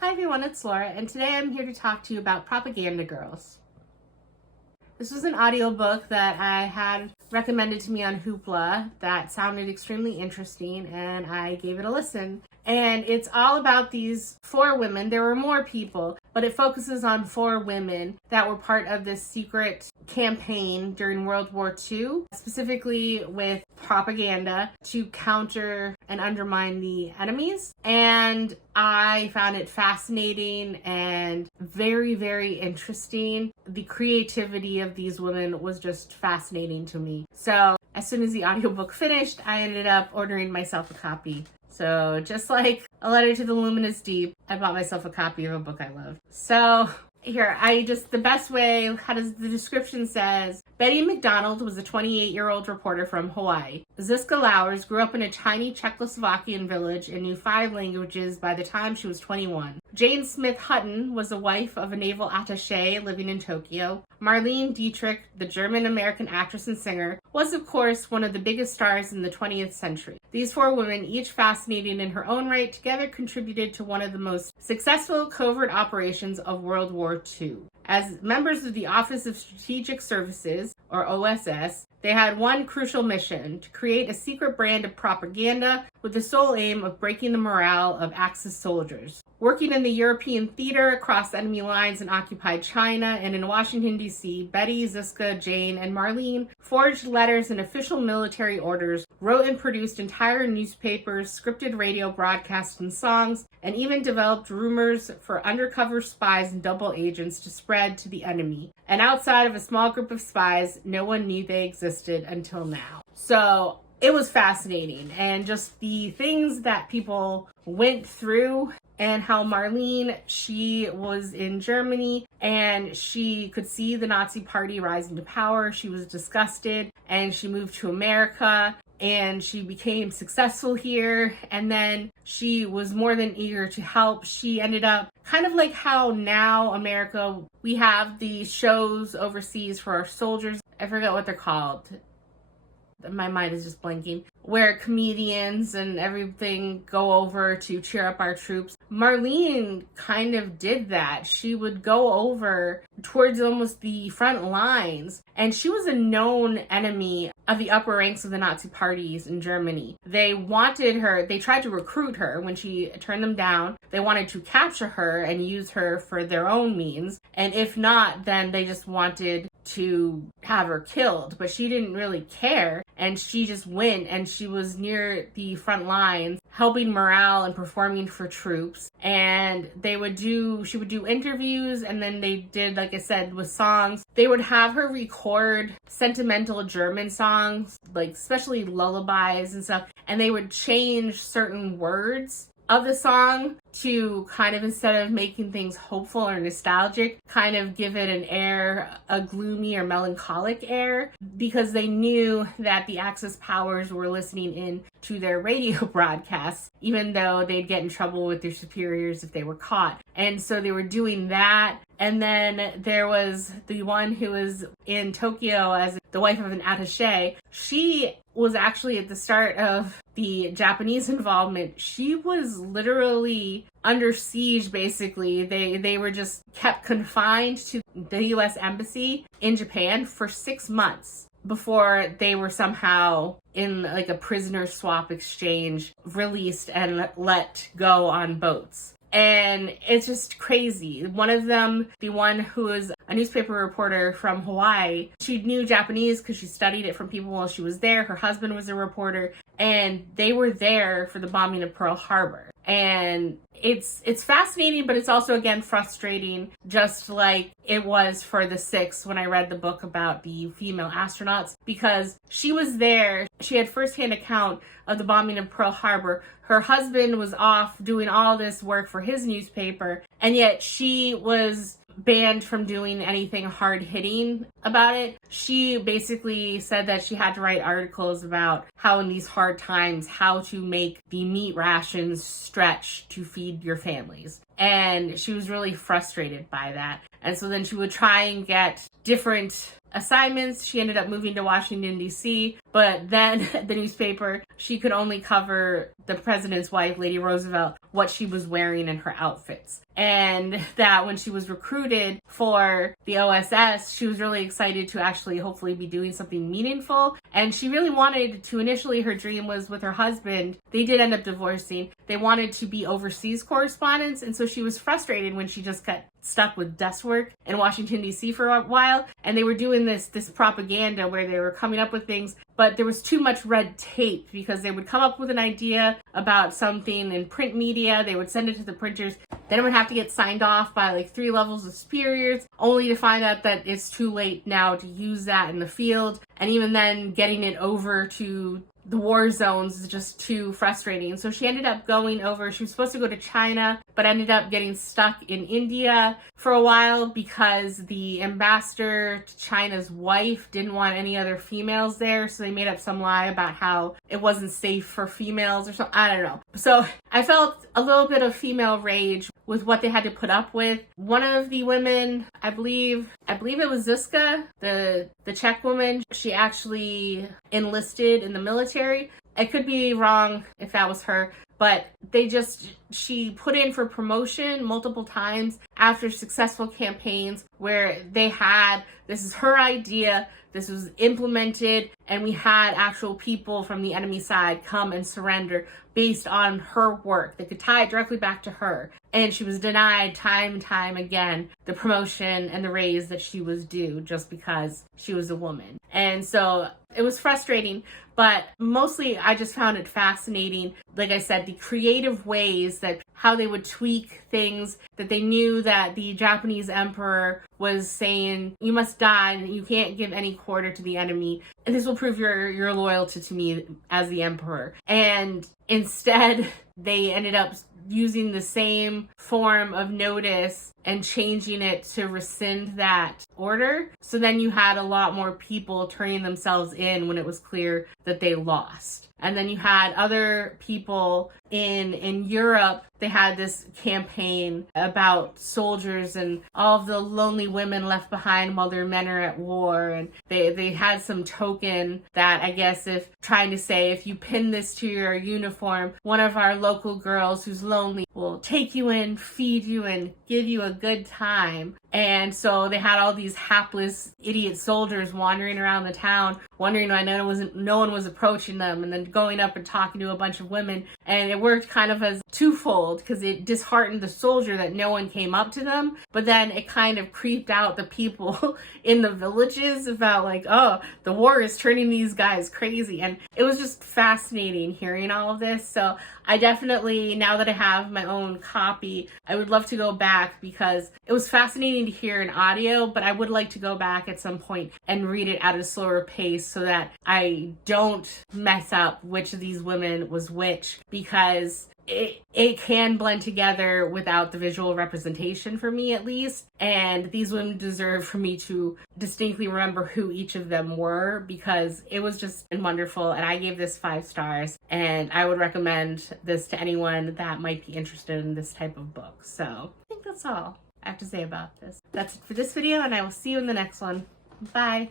Hi everyone, it's Laura, and today I'm here to talk to you about Propaganda Girls. This was an audiobook that I had recommended to me on Hoopla that sounded extremely interesting, and I gave it a listen. And it's all about these 4 women. There were more people, but it focuses on 4 women that were part of this secret campaign during World War II, specifically with propaganda to counter and undermine the enemies. And I found it fascinating and very, very interesting. The creativity of these women was just fascinating to me. So as soon as the audiobook finished, I ended up ordering myself a copy. So just like A Letter to the Luminous Deep, I bought myself a copy of a book I love. So here, the best way, the description says, Betty McDonald was a 28-year-old reporter from Hawaii. Ziska Lowers grew up in a tiny Czechoslovakian village and knew 5 languages by the time she was 21. Jane Smith Hutton was the wife of a naval attaché living in Tokyo. Marlene Dietrich, the German-American actress and singer, was of course one of the biggest stars in the 20th century. These 4 women, each fascinating in her own right, together contributed to one of the most successful covert operations of World War II. As members of the Office of Strategic Services, or OSS, they had one crucial mission: to create a secret brand of propaganda with the sole aim of breaking the morale of Axis soldiers. Working in the European theater across enemy lines in occupied China and in Washington, D.C., Betty, Ziska, Jane, and Marlene forged letters and official military orders, wrote and produced entire newspapers, scripted radio broadcasts and songs, and even developed rumors for undercover spies and double agents to spread to the enemy. And outside of a small group of spies, no one knew they existed until now. So it was fascinating, and just the things that people went through, and how Marlene, she was in Germany and she could see the Nazi party rising to power. She was disgusted and she moved to America and she became successful here. And then she was more than eager to help. She ended up kind of like how now America, we have these shows overseas for our soldiers. I forget what they're called. My mind is just blanking, where comedians and everything go over to cheer up our troops. Marlene kind of did that. She would go over towards almost the front lines, and she was a known enemy of the upper ranks of the Nazi parties in Germany. They wanted her, they tried to recruit her. When she turned them down, they wanted to capture her and use her for their own means, and if not, then they just wanted to have her killed. But she didn't really care, and she just went, and she was near the front lines helping morale and performing for troops. And she would do interviews, and then they did, like I said, with songs. They would have her record sentimental German songs, like especially lullabies and stuff, and they would change certain words of the song to kind of, instead of making things hopeful or nostalgic, kind of give it an air, a gloomy or melancholic air, because they knew that the Axis powers were listening in to their radio broadcasts, even though they'd get in trouble with their superiors if they were caught. And so they were doing that. And then there was the one who was in Tokyo as the wife of an attaché. She was actually at the start of the Japanese involvement. She was literally under siege, basically. They were just kept confined to the U.S. Embassy in Japan for 6 months before they were somehow in like a prisoner swap exchange released and let go on boats. And it's just crazy. One of them, the one who was a newspaper reporter from Hawaii, she knew Japanese because she studied it from people while she was there. Her husband was a reporter, and they were there for the bombing of Pearl Harbor. And it's fascinating, but it's also, again, frustrating, just like it was for the 6 when I read the book about the female astronauts, because she was there. She had firsthand account of the bombing of Pearl Harbor. Her husband was off doing all this work for his newspaper, and yet she was banned from doing anything hard-hitting about it. She basically said that she had to write articles about how in these hard times, how to make the meat rations stretch to feed your families. And she was really frustrated by that. And so then she would try and get different assignments. She ended up moving to Washington, D.C., but then the newspaper, she could only cover the president's wife, Lady Roosevelt, what she was wearing in her outfits. And that when she was recruited for the OSS, she was really excited to actually hopefully be doing something meaningful. And she really wanted to, initially her dream was with her husband. They did end up divorcing. They wanted to be overseas correspondents. And so she was frustrated when she just got stuck with desk work in Washington, D.C. for a while. And they were doing this propaganda where they were coming up with things, but there was too much red tape because they would come up with an idea about something in print media. They would send it to the printers. Then it would have to get signed off by like 3 levels of superiors, only to find out that it's too late now to use that in the field. And even then, getting it over to the war zones is just too frustrating. So she ended up going over, she was supposed to go to China, but ended up getting stuck in India for a while because the ambassador to China's wife didn't want any other females there. So they made up some lie about how it wasn't safe for females or something. I don't know. So I felt a little bit of female rage with what they had to put up with. One of the women, I believe it was Zuzka, the Czech woman, she actually enlisted in the military. I could be wrong if that was her, but she put in for promotion multiple times after successful campaigns where this is her idea, this was implemented, and we had actual people from the enemy side come and surrender based on her work. They could tie it directly back to her. And she was denied time and time again the promotion and the raise that she was due just because she was a woman. And so it was frustrating, but mostly I just found it fascinating. Like I said, the creative ways that how they would tweak things, that they knew that the Japanese emperor was saying, you must die and you can't give any quarter to the enemy. And this will prove your loyalty to me as the emperor. And instead, they ended up using the same form of notice and changing it to rescind that order. So then you had a lot more people turning themselves in when it was clear that they lost. And then you had other people in Europe, they had this campaign about soldiers and all of the lonely women left behind while their men are at war. And they had some token that I guess trying to say, if you pin this to your uniform, one of our local girls who's lonely will take you in, feed you, and give you a good time. And so they had all these hapless idiot soldiers wandering around the town, wondering why no one was approaching them, and then going up and talking to a bunch of women. And it worked kind of as twofold because it disheartened the soldier that no one came up to them, but then it kind of creeped out the people in the villages about like, oh, the war is turning these guys crazy. And it was just fascinating hearing all of this. So I definitely, now that I have my own copy, I would love to go back because it was fascinating to hear in audio, but I would like to go back at some point and read it at a slower pace so that I don't mess up which of these women was which, because it can blend together without the visual representation for me at least. And these women deserve for me to distinctly remember who each of them were because it was just wonderful. And I gave this 5 stars and I would recommend this to anyone that might be interested in this type of book. So I think that's all I have to say about this. That's it for this video and I will see you in the next one. Bye.